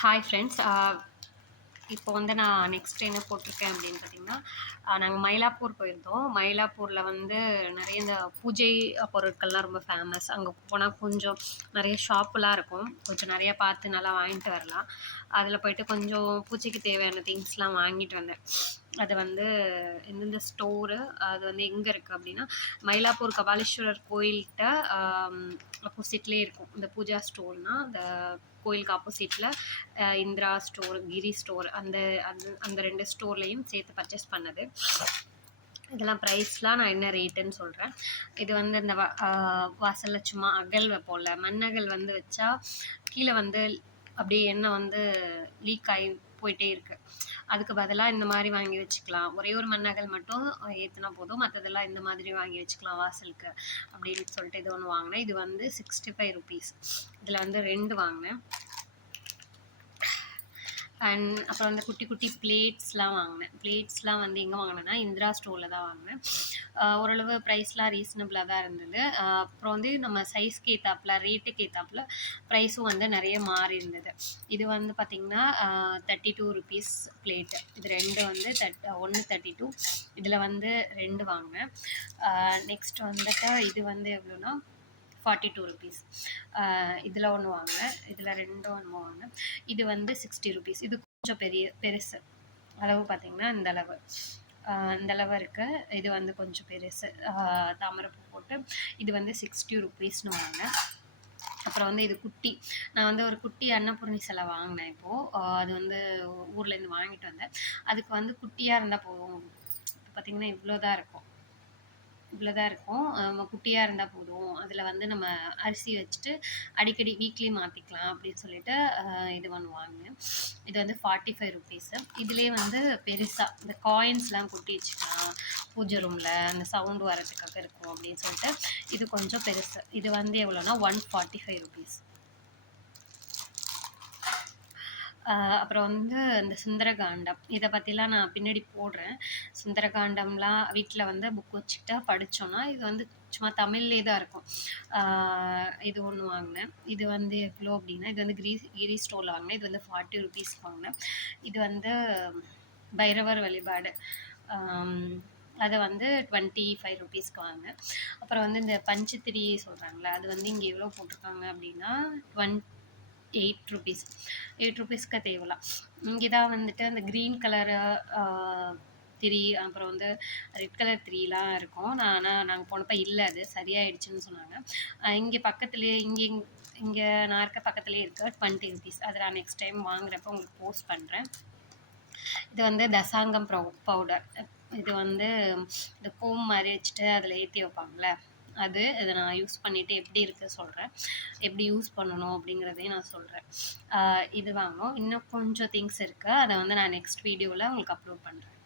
Hi friends. இப்போ வந்து நான் நெக்ஸ்ட் என்ன போட்டிருக்கேன் அப்படின்னு பார்த்தீங்கன்னா, நாங்கள் மயிலாப்பூர் போயிருந்தோம். மயிலாப்பூரில் வந்து நிறைய இந்த பூஜை பொருட்கள்லாம் ரொம்ப ஃபேமஸ். அங்கே போனால் கொஞ்சம் நிறைய ஷாப்புலாம் இருக்கும். கொஞ்சம் நிறையா பார்த்து நல்லா வாங்கிட்டு வரலாம். அதில் போயிட்டு கொஞ்சம் பூஜைக்கு தேவையான திங்ஸ்லாம் வாங்கிட்டு வந்தேன். அது வந்து எந்தெந்த ஸ்டோரு, அது வந்து எங்கே இருக்குது அப்படின்னா, மயிலாப்பூர் கபாலீஸ்வரர் கோயில்கிட்ட ஆப்போசிட்லேயே இருக்கும். இந்த பூஜா ஸ்டோர்னால் அந்த கோயிலுக்கு ஆப்போசிட்டில் இந்திரா ஸ்டோர், கிரி ஸ்டோர், அந்த அந்த அந்த 2 ஸ்டோர்லேயும் சேர்த்து பர்ச்சேஸ் பண்ணது. இதெல்லாம் ப்ரைஸ்லாம் நான் என்ன ரேட்டுன்னு சொல்கிறேன். இது வந்து இந்த வாசலில் சும்மா அகல் வைப்போம்ல, மண்ணகல் வந்து வச்சா கீழே வந்து அப்படியே எண்ணெய் வந்து லீக் ஆகி போயிட்டே இருக்குது. அதுக்கு பதிலாக இந்த மாதிரி வாங்கி வச்சுக்கலாம். ஒரே ஒரு மண்ணகல் மட்டும் ஏற்றினா போதும், மற்றதெல்லாம் இந்த மாதிரி வாங்கி வச்சுக்கலாம் வாசலுக்கு அப்படின்னு சொல்லிட்டு இது ஒன்று வாங்கினேன். இது வந்து 65 ருபீஸ். இதில் வந்து 2 வாங்கினேன். அண்ட் அப்புறம் வந்து குட்டி குட்டி பிளேட்ஸ்லாம் வாங்கினேன். பிளேட்ஸ்லாம் வந்து எங்கே வாங்கினேன்னா இந்திரா ஸ்டோரில் தான் வாங்கினேன். ஓரளவு ப்ரைஸ்லாம் ரீசனபிளாக தான் இருந்தது. அப்புறம் வந்து நம்ம சைஸ்க்கு ஏற்றாப்புல, ரேட்டுக்கு ஏற்றாப்புல ப்ரைஸும் வந்து நிறைய மாறி இருந்தது. இது வந்து பார்த்திங்கன்னா 32 ருபீஸ் பிளேட்டு. இது 2 வந்து 1 32. இதில் வந்து 2 வாங்கினேன். நெக்ஸ்ட் வந்துட்டு இது வந்து எவ்வளோன்னா 42 ருபீஸ். இதில் ஒன்று வாங்கினேன். இதில் 2 ஒன்று வாங்கினேன். இது வந்து 60 ருபீஸ். இது கொஞ்சம் பெருசு அளவு பார்த்திங்கன்னா இந்த அளவு இருக்குது. இது வந்து கொஞ்சம் பெருசு, தாமரைப்பூ போட்டு. இது வந்து 60 ருபீஸ்னு வாங்கினேன். அப்புறம் வந்து இது குட்டி. நான் வந்து ஒரு குட்டி அன்னபூர்ணி சிலை வாங்கினேன் இப்போது. அது வந்து ஊர்லேருந்து வாங்கிட்டு வந்தேன். அதுக்கு வந்து குட்டியாக இருந்தால் போதும். இப்போ பார்த்திங்கன்னா இவ்வளோ தான் இருக்கும். நம்ம குட்டியாக இருந்தால் போதும், அதில் வந்து நம்ம அரிசி வச்சுட்டு அடிக்கடி வீக்லி மாற்றிக்கலாம் அப்படின்னு சொல்லிட்டு இது ஒன்று வாங்கினேன். இது வந்து 45 ருபீஸு. இதிலே வந்து பெருசாக இந்த காயின்ஸ்லாம் கொட்டி வச்சுக்கலாம் பூஜை ரூமில், அந்த சவுண்டு வரதுக்காக இருக்கும் அப்படின்னு சொல்லிட்டு இது கொஞ்சம் பெருசு. இது வந்து எவ்வளோனா 145 ருபீஸ். அப்புறம் வந்து இந்த சுந்தரகாண்டம், இதை பற்றிலாம் நான் பின்னாடி போடுறேன். சுந்தரகாண்டம்லாம் வீட்டில் வந்து புக் வச்சுக்கிட்டா படித்தோன்னா, இது வந்து சும்மா தமிழ்லே தான் இருக்கும். இது ஒன்று வாங்கினேன். இது வந்து எவ்வளோ அப்படின்னா, இது வந்து கிரி ஸ்டோரில் வாங்கினேன். இது வந்து 40 ருபீஸ்க்கு வாங்கினேன். இது வந்து பைரவர் வழிபாடு, அதை வந்து 25 ருபீஸ்க்கு வாங்கினேன். அப்புறம் வந்து இந்த பஞ்சத்திரி சொல்கிறாங்களே, அது வந்து இங்கே எவ்வளோ போட்டிருக்காங்க அப்படின்னா 8 ருபீஸ். 8 ருபீஸ்க்கு தேவலாம். இங்கே தான் வந்துட்டு அந்த க்ரீன் கலரு திரி, அப்புறம் வந்து ரெட் கலர் திரிலாம் இருக்கும். ஆனால் நாங்கள் போனப்போ இல்லை, அது சரியாயிடுச்சுன்னு சொன்னாங்க. இங்கே பக்கத்துலேயே இங்கே நான் இருக்க பக்கத்துலேயே இருக்குது 20 ருபீஸ். அதை நான் நெக்ஸ்ட் டைம் வாங்குறப்போ உங்களுக்கு போஸ்ட் பண்ணுறேன். இது வந்து தசாங்கம் பவுடர். இது வந்து இந்த கோம் மாதிரி வச்சுட்டு அதில் ஏற்றி வைப்பாங்களே, இதை நான் யூஸ் பண்ணிவிட்டு எப்படி இருக்குது சொல்கிறேன். எப்படி யூஸ் பண்ணணும் அப்படிங்கிறதையும் நான் சொல்கிறேன். இது வாங்கணும். இன்னும் கொஞ்சம் திங்ஸ் இருக்குது. அதை வந்து நான் நெக்ஸ்ட் வீடியோவில் உங்களுக்கு அப்லோட் பண்ணுறேன்.